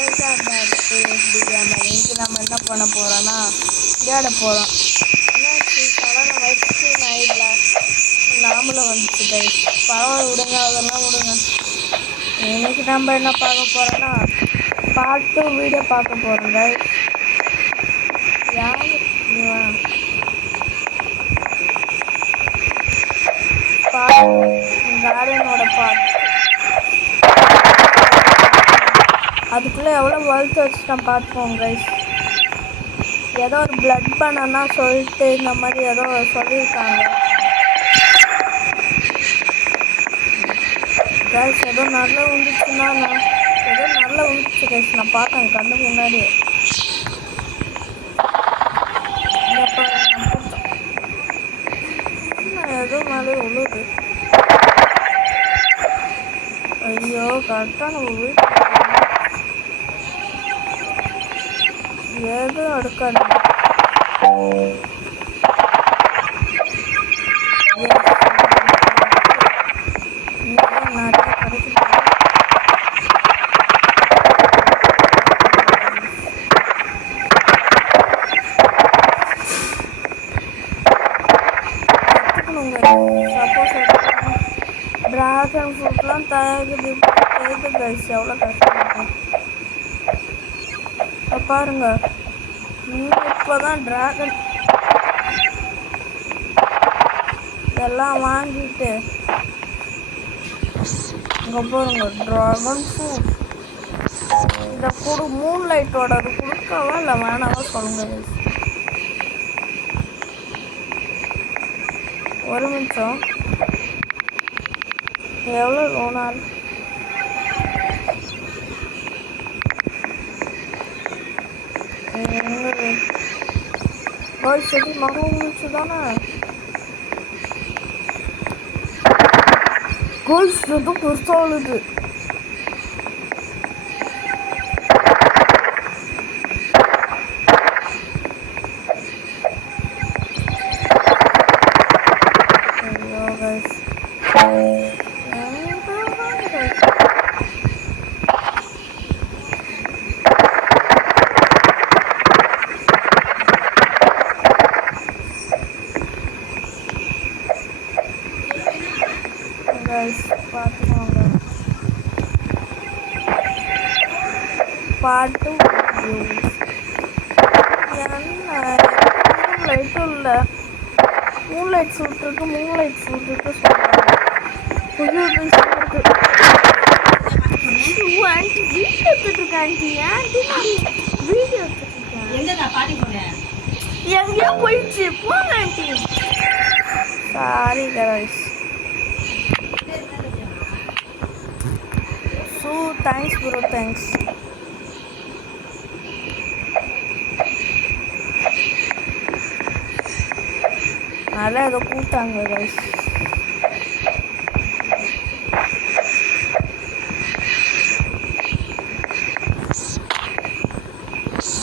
இன்னைக்கு நம்ம என்ன பண்ண போறோம்னா விளையாட போறோம். என்னாச்சு சடனாக ஒயிட் ஸ்க்ரீன் ஆயிடல, நாமளும் வந்துச்சு கைஸ். பரவாயில்ல விடுங்க, அதெல்லாம் விடுங்க. இன்னைக்கு நம்ம என்ன பார்க்க போறோம்னா பார்ட் 2 வீடியோ பார்க்க போறோம் கைஸ். யாரு கார்டனோட பார்ட் அதுக்குள்ளே எவ்வளோ வளர்த்து வச்சுட்டேன் பார்த்துக்கோங்க கைஸ். ஏதோ ஒரு பிளட் பண்ணனா சொல்லிட்டு இந்த மாதிரி ஏதோ சொல்லியிருக்காங்க கைஸ். ஏதோ நல்லா வந்துச்சுன்னா ஏதோ நல்லா வந்துச்சு கைஸ். நான் பார்த்தேன் கண்ணுக்கு முன்னாடி. ஏதோ மேலே உழுது. ஐயோ கரெக்டாக நம்ம வீட்டு ஏதோ அடுக்காது. நிறைய கிடைக்குது. சப்போஸ் டிராகன் ஃப்ரூட்லாம் தயாரிக்குது கைஸ், எவ்வளோ கஷ்டம் பாருங்க. இப்போதான் டிராகன் எல்லாம் வாங்கிட்டு இங்கே பாருங்க டிராகன் ஃப்ரூட் இதை மூன் லைட்டோட அது கொடுக்கவா இல்லை வேணாவா சொல்லுங்க கைஸ். ஒரு நிமிஷம், எவ்வளோ லோனால் சரி மரம் முடிச்சு தானே கோல்ஸ் எதுவும் பெருசாகுது. பார்த்துக்கோங்க பாட்டு லைட்டும் இல்லை. மூன் லைட் சூட்டுருக்கு சொல்கிறாங்க. ஆண்டி வீடியோ எடுத்துட்ருக்கேன். ஆண்டி வீடியோ எடுத்துட்ருக்கேன். எங்கேயோ போயிடுச்சு, போங்க aunty. Sorry guys. Thanks bro, thanks. நல்லா ஏதோ கூப்பிட்டாங்க கைஸ்.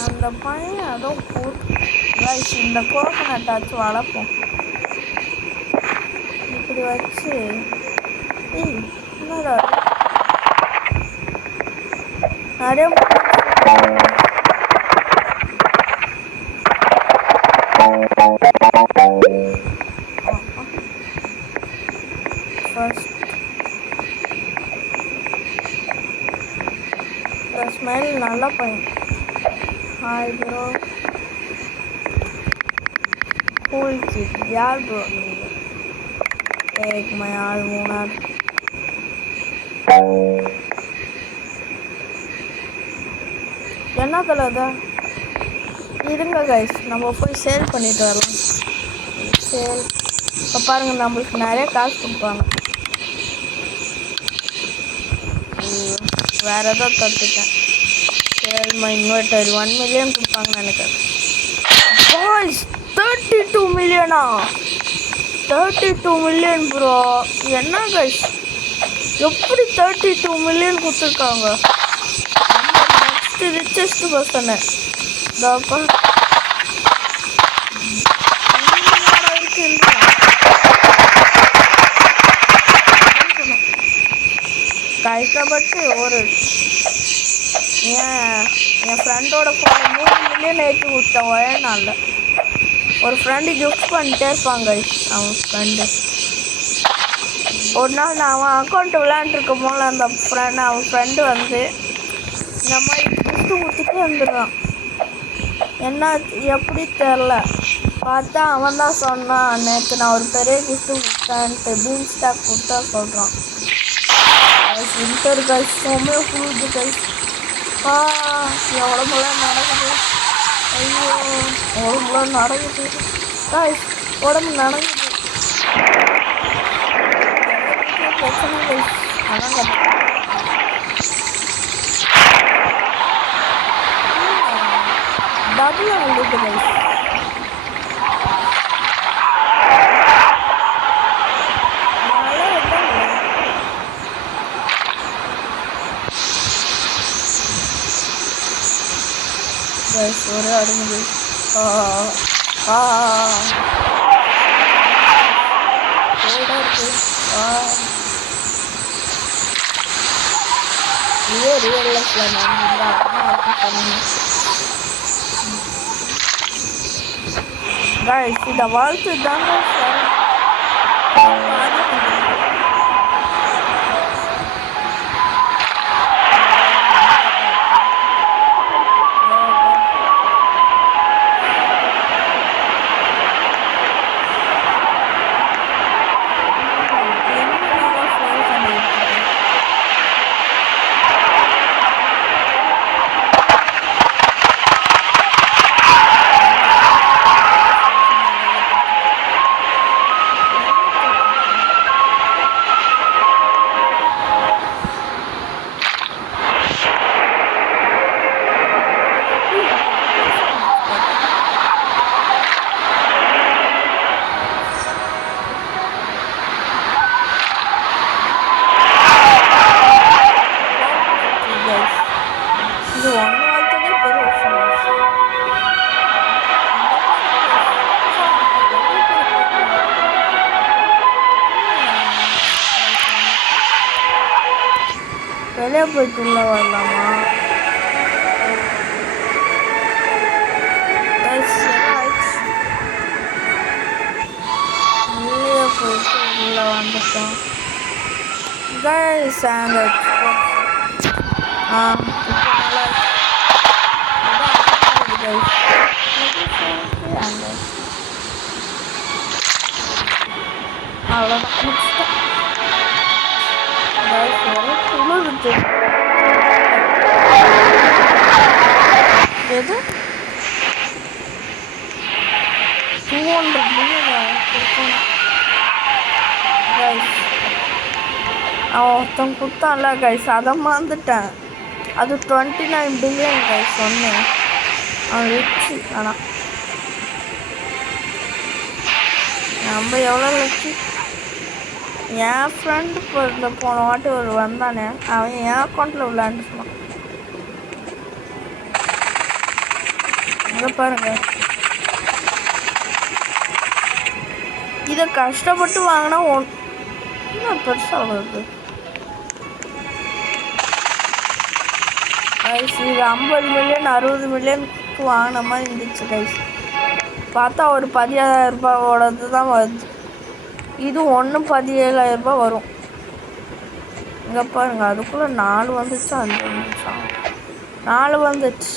அந்த பையன் ஏதோ கைஸ் இந்த கோகனட் ஆச்சு வளர்ப்போம். இப்படி வச்சு என்னடா நிறைய இந்த ஸ்மெல் நல்லா பையன். Hi bro, cool kid. யார் ப்ரோ நீங்கள்? एक मैं यार मूनार என்ன கலர் தான் இருங்க கைஸ், நம்ம போய் சேல் பண்ணிட்டு வரலாம். சேல் இப்போ பாருங்கள், நம்மளுக்கு நிறைய காசு கொடுப்பாங்க. வேறு ஏதோ கற்றுட்டேன். சேல் மை இன்வெர்டர் 1 மில்லியன் கொடுப்பாங்கன்னு நினைக்கிறேன். Boys 32 millionaire? 32 million bro. என்ன கைஸ், எப்படி 32 மில்லியன் கொடுத்துருக்காங்க? ரிச்சஸ்ட் பர்சனு கஷ்டப்பட்டு ஒரு என் ஃப்ரெண்டோட ஃபோனை 3 மில்லியன் ஏற்றி விட்டேன் ஒரே நாளில். ஒரு ஃப்ரெண்டு கிஃப்ட் பண்ணிட்டே இருப்பாங்க அவன் ஃப்ரெண்டு. ஒரு நாள் நான் அவன் அக்கௌண்ட்டு விளையாண்டுருக்கும் போல அவன் ஃப்ரெண்டு வந்து இந்த மாதிரி கிஃப்ட்டு கொடுத்துட்டு வந்துடுறான். என்ன எப்படி தெரில, பார்த்தா அவன் தான் சொன்னான், நேற்று நான் ஒரு பெரிய கிஃப்ட்டு கொடுத்தேன்ட்டு பீன் ஸ்டாக் கொடுத்தா சொல்கிறான். வின்டர் கைஸ் ரொம்ப குளிர்து கைஸ். என் உடம்புலாம் நடக்குது. ஐயோ உடம்புலாம் நடக்குது கைஸ், உடம்பு நடக்குது. பிரச்சனை கைஸ், அதான் டபுள் வந்துட்டு கைஸ். ஒரே அடங்குது. இருக்கு. இதே ரியல் லைஃப்ல கைஸ் இந்த வாழ்த்து தாங்க வெளியே போயிட்டு உள்ள வரலாமா? வெளியே போயிட்டு உள்ள வந்துட்டோம் கைஸ். அவ்வளோதான் முடிச்சிட்டோம். குளிருது. எது 200 மில்லியன் கொடுக்கணும் கைஸ். அவன் ஒருத்தன் கொடுத்தான்ல கைஸ், அதை மறந்துட்டேன். அது 29 பில்லியன் கைஸ் சொன்னேன். அவன் ரிச்சு. ஆனால் நம்ம எவ்வளோ லட்சி. என் ஃப்ரெண்டு இப்போ போன வாட்டி ஒரு வந்தானே, அவன் என் அக்கௌண்ட்டில் விளையாண்டு சொன்னான். இங்கே பாருங்க, இதை கஷ்டப்பட்டு வாங்கினா இன்னும் பெருசாக வருது கைஸ். இது 50 மில்லியன் 60 மில்லியனுக்கு வாங்கின மாதிரி இருந்துச்சு கைஸ். பார்த்தா ஒரு 17,000 ரூபாவோடது தான் வருது. இது 17,000 ரூபாய் வரும். இங்கே பாருங்க, அதுக்குள்ளே 4 வந்துச்சு. 5 வந்துச்சா? 4 வந்துச்சு.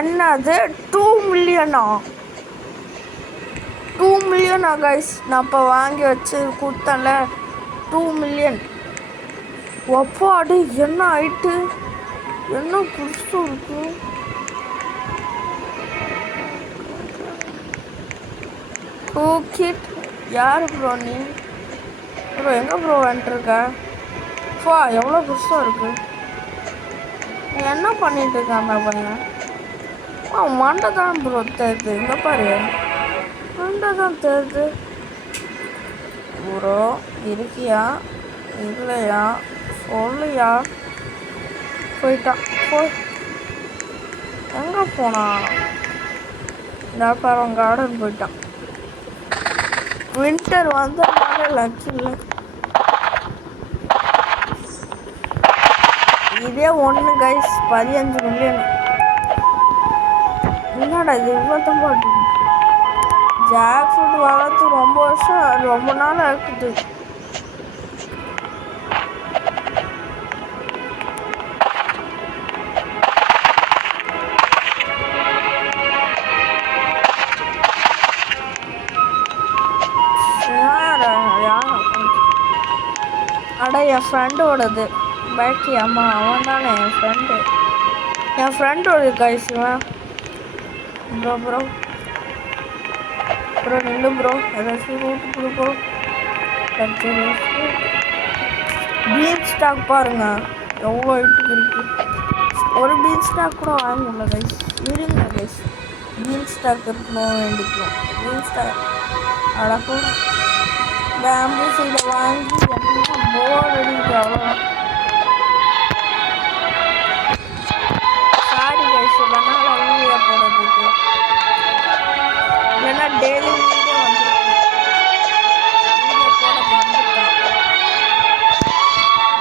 என்னது 2 மில்லியனா? 2 millionaire guys? நான் இப்போ வாங்கி வச்சு கொடுத்தேன்ல 2 மில்லியன். ஒப்பாடு என்ன ஆயிட்டு, என்ன புதுசு இருக்கு. கிட் யார் ப்ரோ நீ? ப்ரோ எங்கே ப்ரோ வந்துட்டுருக்க? எவ்வளோ புதுசாக இருக்கு. நீ என்ன பண்ணிட்டு இருக்காங்க பையன்? மண்டை தான் ப்ரோ தெரியுது. இங்கே பாரு, மண்டை தான் தெரியுது. ப்ரோ இருக்கியா இல்லையா சொல்லியா? போயிட்டான். எங்கே போனா? அப்புறம் கார்டன் போயிட்டான். வின்டர் வந்ததுனால லக்கு இல்லை. இதே ஒன்று கைஸ் 15 மில்லியன். என்னடா இது இவ்வளோ பாட்டு. ஜாக் ஃப்ரூட் வளர்த்து ரொம்ப வருஷம் ரொம்ப நாள் ஆகுது. அட என் ஃப்ரெண்டோடது பேக்கி. அம்மா அவன் தானே என் ஃப்ரெண்டோட கைஸுவேன். ப்ரோ ப்ரோ ப்ரோ நின்று ப்ரோ ஏதாச்சும் ரூட் ப்ரோ. பீன் ஸ்டாக் பாருங்க எவ்வளோ ஐட்டுக்கு இருக்கு. ஒரு பீன் ஸ்டாக் கூட வாங்க முடியல கைஸ். இருங்க கைஸ், பீன் ஸ்டாக் இருக்கணும் வேண்டிக்கணும். பீன் ஸ்டாக் அழகும் பேம்பு சைடை வாங்கி எல்லாம் போர் அடிக்குது. அவ்வளோதான். சாரி கைஸ் இல்லைன்னா வீடியோ போடுறதுக்கு இல்லைன்னா டெய்லி வீடியோ வந்துருக்கு. வீடியோ போட வந்துட்டேன்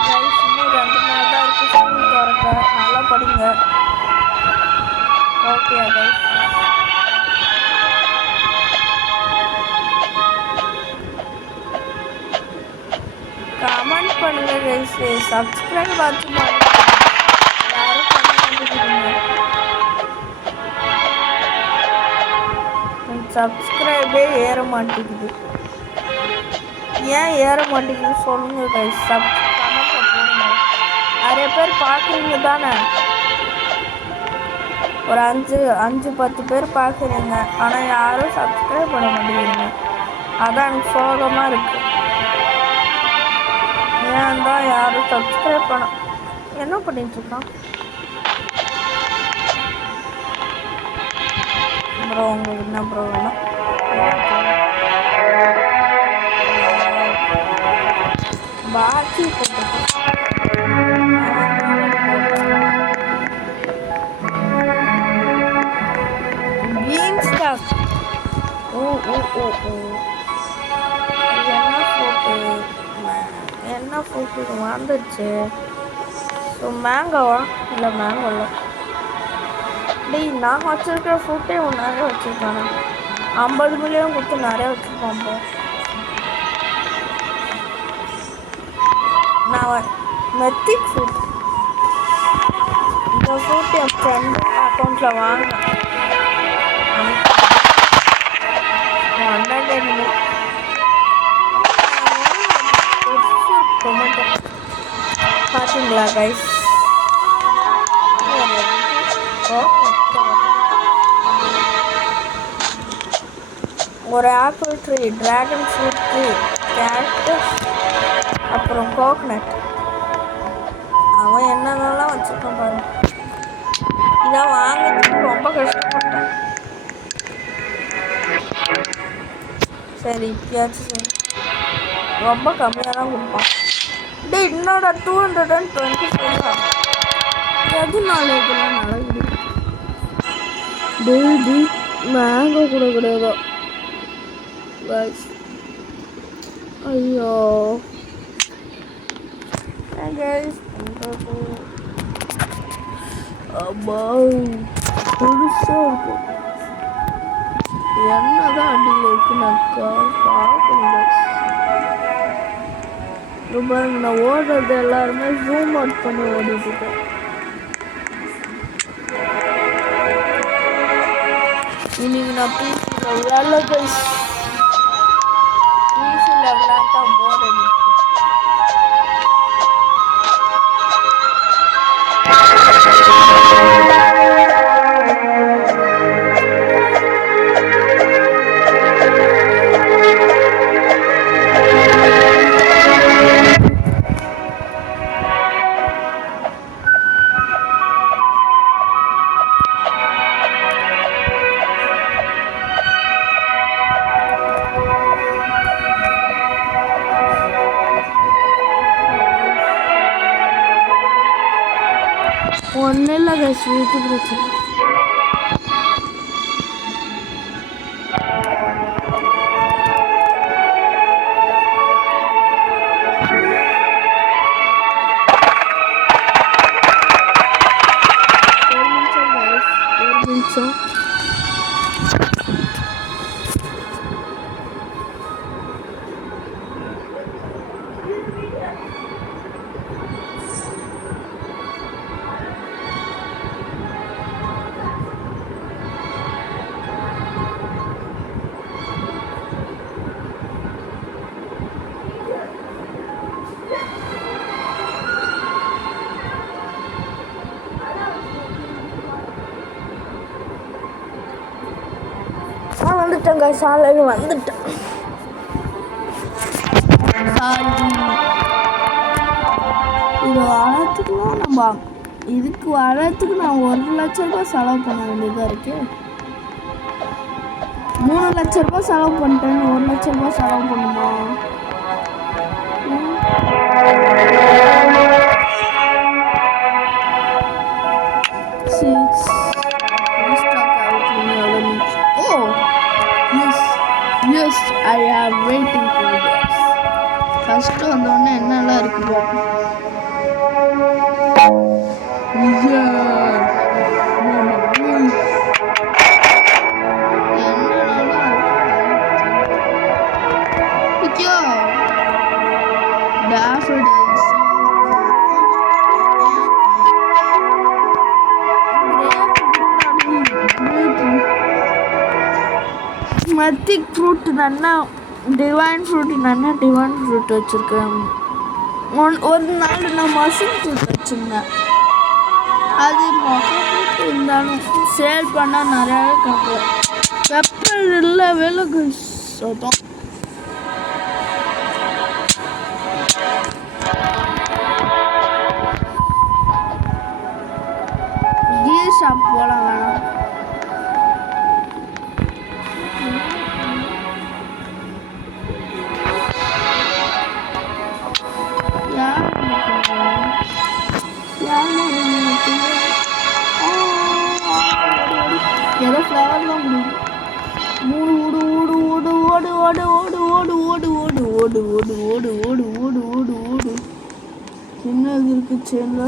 கைஸ். இன்னும் 2 நாள் தான் இருக்குது ஸ்கூல் திறக்க. நல்லா படிங்க. Okay guys. கமெண்ட் பண்ணுங்க கைஸ். சப்ஸ்கிரைப் பார்த்து பண்ணுங்க. யாரும் பண்ண மாட்டேங்கிறீங்க. சப்ஸ்கிரைபே ஏற மாட்டேங்குது. ஏன் ஏற மாட்டேங்குது சொல்லுங்க கைஸ். கமெண்ட்ல போடுங்க. நிறைய பேர் பார்க்குறீங்க தானே. ஒரு 5-10 பேர் பார்க்குறீங்க. ஆனால் யாரும் சப்ஸ்கிரைப் பண்ண மாட்டேங்கிறீங்க. அதான் எனக்கு சோகமாக இருக்குது. ஏன் தான் யாரும் சப்ஸ்கிரைப் பண்ண. என்ன பண்ணிட்டுருக்கான் ப்ரோ? உங்களுக்கு என்ன ப்ரோ வேணும்? பாக்கி பீன் ஸ்டாக். ஓ ஓ ஓ ஓ என்ன ஃப்ரூட்டு வந்துடுச்சு. ஸோ மேங்கோவா? இல்லை மேங்கோ இல்லை. டேய் நான் வச்சுருக்கிற ஃப்ரூட்டே நிறைய வச்சுருக்கானே. 50 மில்லியன் கொடுத்து நிறைய வச்சுருப்பான் ப்ரோ. நான் மெத்திக் ஃப்ரூட் இந்த ஃப்ரூட் என் ஃப்ரெண்ட் அக்கௌண்ட்டில் வாங்கினேன். பார்த்தீங்களா கைஸ்? ஒரு apple tree, dragon fruit tree, cactus, அப்புறம் கோகனட். அவன் என்னென்னலாம் வச்சுருக்கான் பாருங்க. இதான் வாங்கிறதுக்கு ரொம்ப கஷ்டப்பட்டேன். சரி இப்பயாச்சும் சரி ரொம்ப கம்மியாக தான் கொடுப்பான். டே என்னடா 225 எதுனால இதெல்லாம் நடக்குது? டெய்லி மேங்கோ கூட கிடையாதோ ஐயோ கைஸ். அம்மா புதுசாக இருக்கும். என்னதான் அடியில் இருக்குனாக்கா பார்க்கணும். ரொம்ப நான் ஓடுறது எல்லாருமே ஜூம் அவுட் பண்ணி ஓடிட்டு இருக்கேன். இன்னைக்கு நான் பிசியில் விளையாடல கைஸ். பிசியில் விளையாட்டா போர் அடிக்குது. ஒன்றும் இல்லை கைஸ், வீட்டு பிரச்சனை. நான் வந்துட்டேங்க, சாலையில் வந்துட்டேன். இது வரத்துக்குலாம் நம்ம இதுக்கு வரத்துக்கு நான் 1 லட்சம் ரூபாய் செலவு பண்ண வேண்டியதாக இருக்கு. 3 லட்சம் ரூபாய் செலவு பண்ணிட்டேன், 1 லட்சம் ரூபாய் செலவு பண்ணுமா? Yes, I am waiting for this. First வந்தோடனே என்னெல்லாம் இருக்குது? Daffodils. மத்திக் ஃப்ரூட் நல்லா டிவைன் ஃப்ரூட் வச்சுருக்கேன். ஒரு நாள் நான் மஷ்ரூம் ஃப்ரூட் வச்சுருந்தேன். அது ஃப்ரூட் இருந்தாலும் சேல் பண்ணால் நிறையா கிடைக்கும். பெப்பர் இல்லை விலகு சொதம். கீ ஷாப் போகலாம் வேணாம். ஏதோ ஃப்ளவர்லாம் முடியும். ஓடு ஓடு ஓடு ஓடு ஓடு ஓடு ஓடு ஓடு ஓடு ஓடு ஓடு ஓடு ஓடு ஓடு ஓடு ஓடு. என்ன இருக்கு சேனல?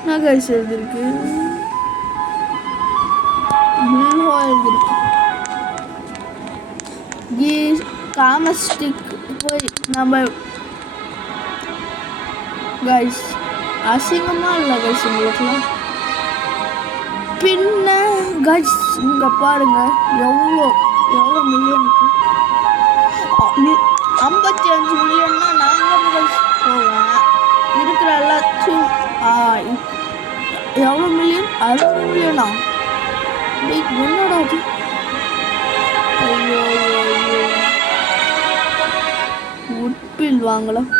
என்ன கைஸ் இருக்கு? இருக்கு காமஸ்டிக் போய் நம்ம கைஸ் அசிங்கமாக இல்லை கைஸ் உங்களுக்குலாம். பின்ன கைஸ் இங்கே பாருங்க எவ்வளோ மில்லியனுக்கு 55 மில்லியன்னா நாங்கள் கைஸ் போவேன் இருக்கிற எல்லாத்தையும். எவ்வளோ மில்லியன்? 60 மில்லியனா? என்னடா அது? ஐயோ உட்பில் வாங்கலாம்.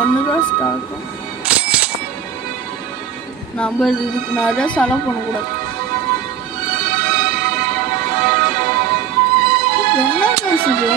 1 தான் ஸ்டார்ட்டும். நம்ம இதுக்கு நிறைய செலவு பண்ணக்கூடாது. என்ன பேசுது?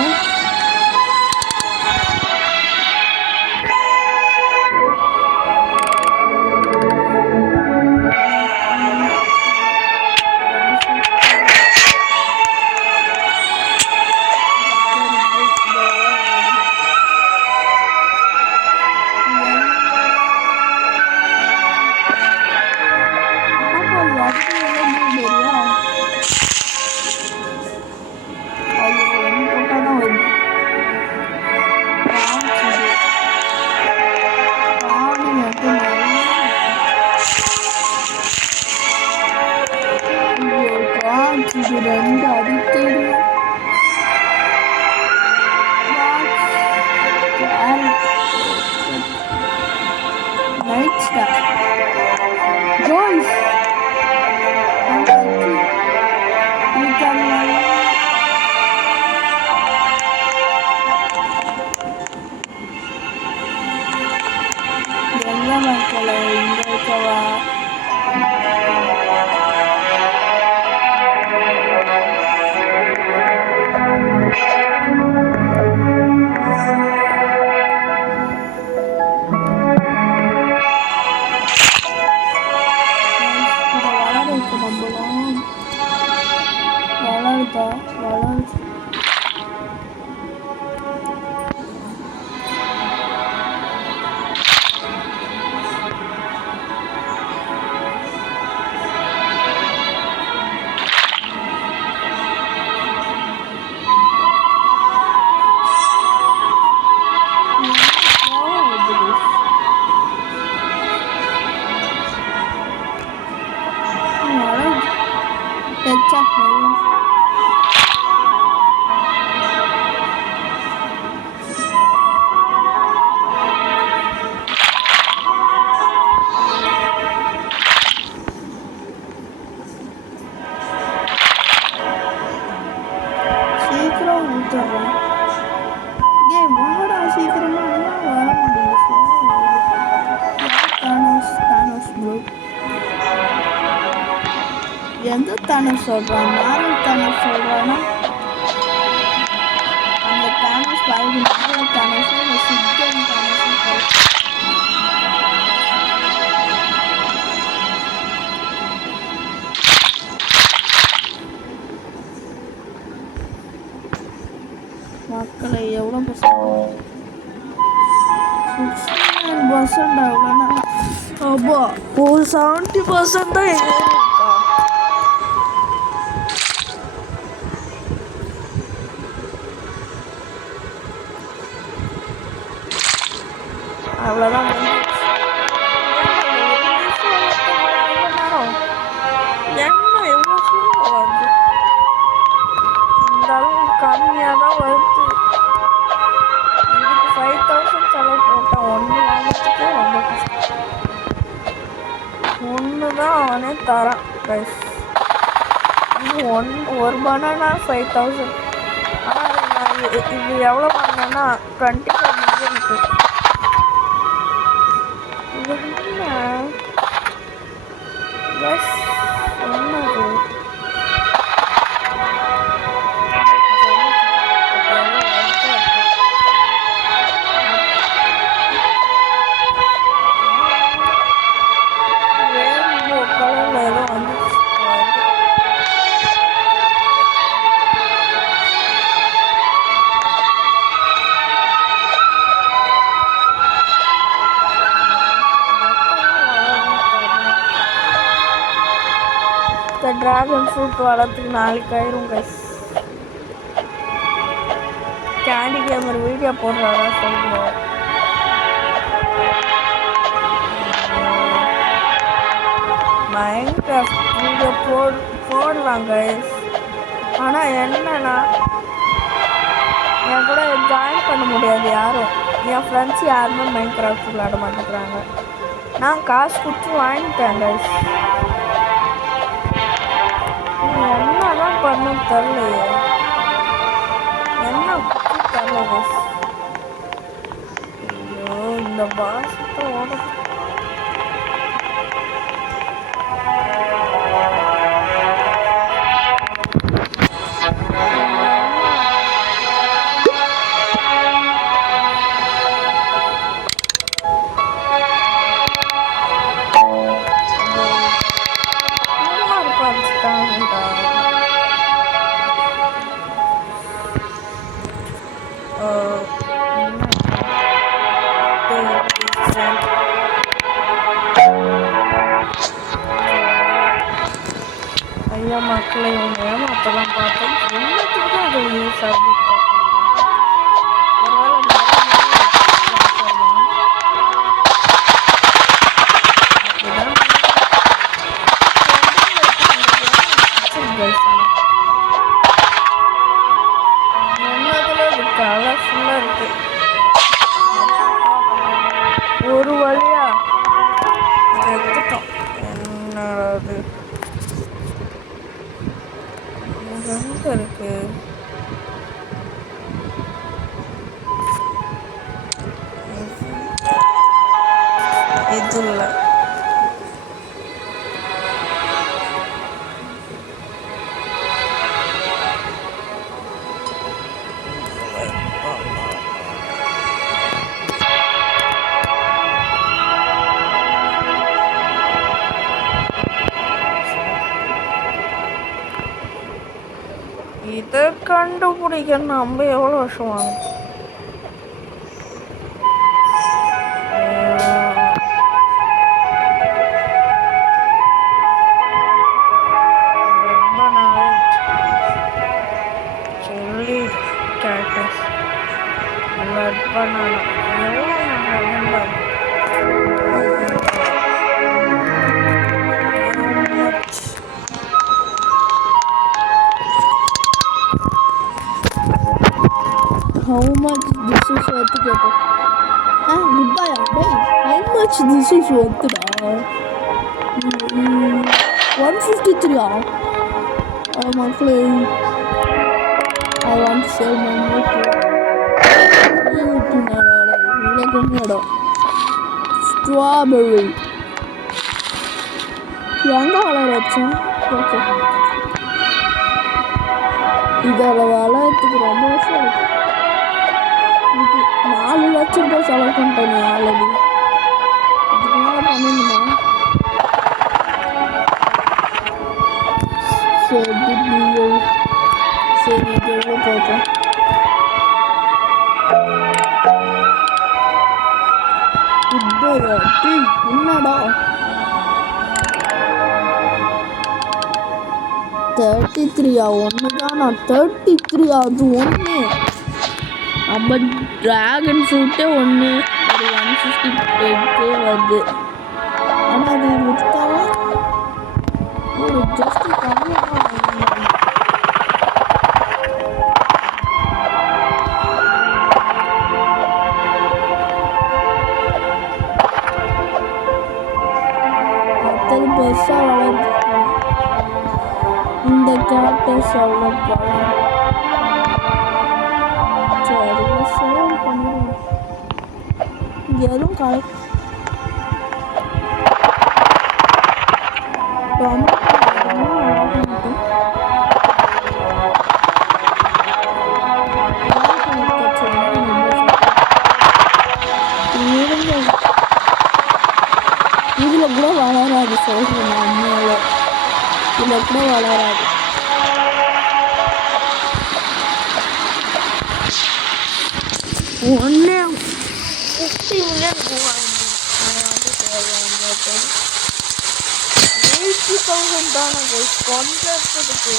எந்த தானஸ் சொல்கிறான்? மாரல் தானஸ் சொல்கிறான்னா அந்த தானஸ் பாய்கின்ற தானஸ் இல்லை சிக்கன் தானஸ். மக்களை எவ்வளோ பர்சன்ட்? 69% அவ்வளோனா அப்பா ஒரு 70% தான் இருக்கா. அவ்வளோதான் என்ன எவ்வளோ ஸ்லோவாக வருது? இந்த அளவு கம்மியாக தான் வருது. இதுக்கு 5000 செலவு போட்டான். ஒன்று வாங்கிறதுக்கே ரொம்ப கஷ்டம். ஒன்று தான் அவனே தரான் கைஸ். இது ஒரு பனானா 5000. ஆனால் நான் இது எவ்வளோ வாங்கினேன்னா 25 மில்லியனுக்கு. இது என்ன எஸ் என்னது? ட்ராகன் ஃப்ரூட் வளர்த்துக்கு நாளைக்கு ஆயிரும் கைஸ். கேண்டி கேமர் வீடியோ போடுறாரா சொல்லுவோம். மைன்கிராஃப்ட் வீடியோ போடலாம் கைஸ். ஆனால் என்னன்னா என் கூட ஜாயின் பண்ண முடியாது யாரும். என் ஃப்ரெண்ட்ஸ் யாருமே மைன்கிராஃப்ட் விளையாட மாட்டேங்கிறாங்க. நான் காசு கொடுத்து வாங்கிட்டேன் கைஸ். என்னதான் பண்ண தெரியலையே. என்ன தெரியல. ஐயோ இந்த பாசத்தை ஓட ஐயா மக்களை இவங்க ஏமாத்தலாம் பார்த்தேன். எல்லாத்துக்கும் தான் அது யூஸ் ஆகுது. கலர்ஃபுல்லாக இருக்கு. ஒரு வழியா எடுத்துட்டோம். என்னது எங்க இருக்கு? இது இல்லை. இதை கண்டுபிடிக்க நம்ம எவ்வளோ வருஷம் ஆகும்? சொல்லி கேட்டஸ் பிளட் பண்ணானா எவ்வளோ how much this is worth to get it? Goodbye, hey, how much this is worth to 153 monthly. I want to sell my motor. Strawberry. எங்க வளர வச்சேன்? ஓகே, இதில் வளர்த்துக்கு ரொம்ப வருஷம் இருக்கு. இதுக்கு 4 லட்சம் ரூபாய் செலவு பண்ணிட்டேன் ஆல்ரெடி. இதுக்கு மேலே பண்ணணுமா? சரி சரி, இது எவ்வளோ பார்ப்போம். என்னடா 33 ஒன்று தான். நான் 33 அது ஒன்று. நம்ம ட்ராகன் ஃப்ரூட்டே ஒன்று ஒரு 158 வருது. ஆனால் அது விற்றாலும் ஒரு ஜஸ்ட் கம்மி தான். மற்றது பெருசாக வளருது. இந்த கேரக்டர்ஸ் எவ்வளோ பழம். சரி சேவ் பண்ணிடுவோம். இங்கே எதுவும் இதில் கூட வளராது. சொல்கிறேன் நான் மேலே இதில் கூட வளராது. ஒன்று 50 மில்லியன் 80,000 தானே கொண்டதுக்கு.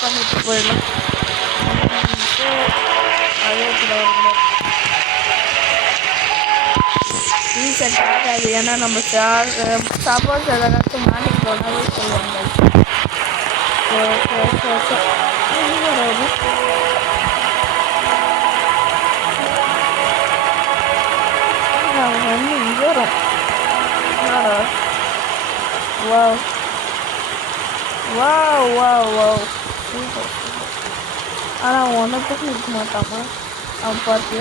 பண்ணிட்டு போயிடலாம். அதே ரீசெட் ஆகாது. ஏன்னா நம்ம சப்போஸ் எதனாச்சும் மாட்டிக்கு போனாவே சொல்லுவாங்க. வந்து இங்கே வரும். Wow wow wow wow, super super. ஆனால் ஒன்றத்துக்கும் இருக்க மாட்டாமா அவன் பார்த்து.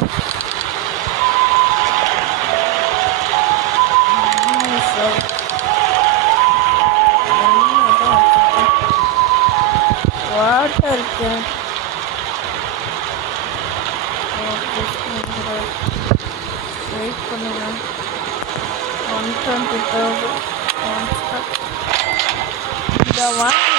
வாட்டர் இருக்கு. வெயிட் பண்ணுங்க. 120,000 இந்த 1